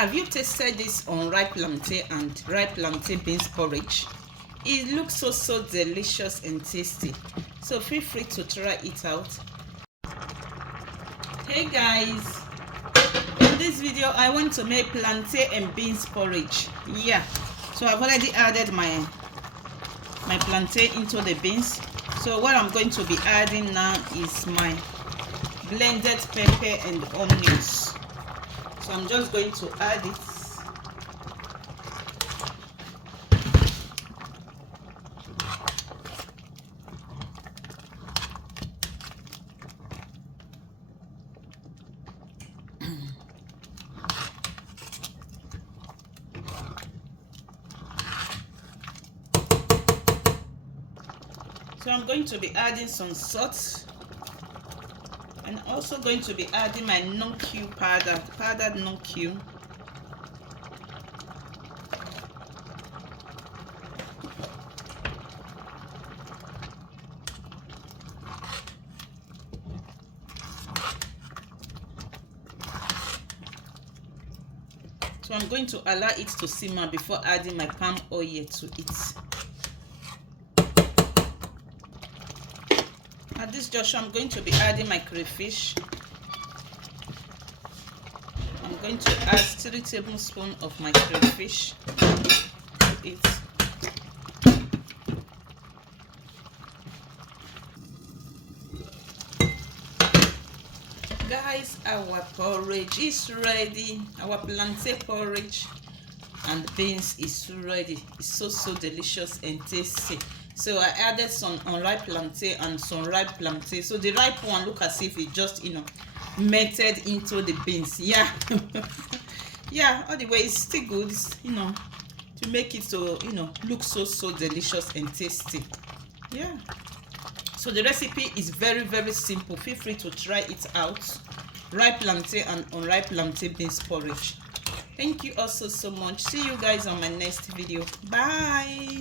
Have you tasted this unripe plantain and ripe plantain beans porridge? It looks so delicious and tasty, so feel free to try it out. Hey guys, in this video I want to make plantain and beans porridge. Yeah, so I've already added my plantain into the beans. So what I'm going to be adding now is my blended pepper and onions. So I'm just going to add it. So I'm going to be adding some salt, and also going to be adding my non-cube powdered non-cube. So I'm going to allow it to simmer before adding my palm oil to it. At this juncture, I'm going to be adding my crayfish. I'm going to add 3 tablespoons of my crayfish to it. Guys, our porridge is ready. Our plantain porridge and beans is ready. It's so delicious and tasty. So I added some unripe plantain and some ripe plantain. So the ripe one look as if it just melted into the beans. Yeah. Yeah, all the way it's still good, to make it so look so delicious and tasty. Yeah. So the recipe is very simple. Feel free to try it out. Ripe plantain and unripe plantain beans porridge. Thank you also so much. See you guys on my next video. Bye.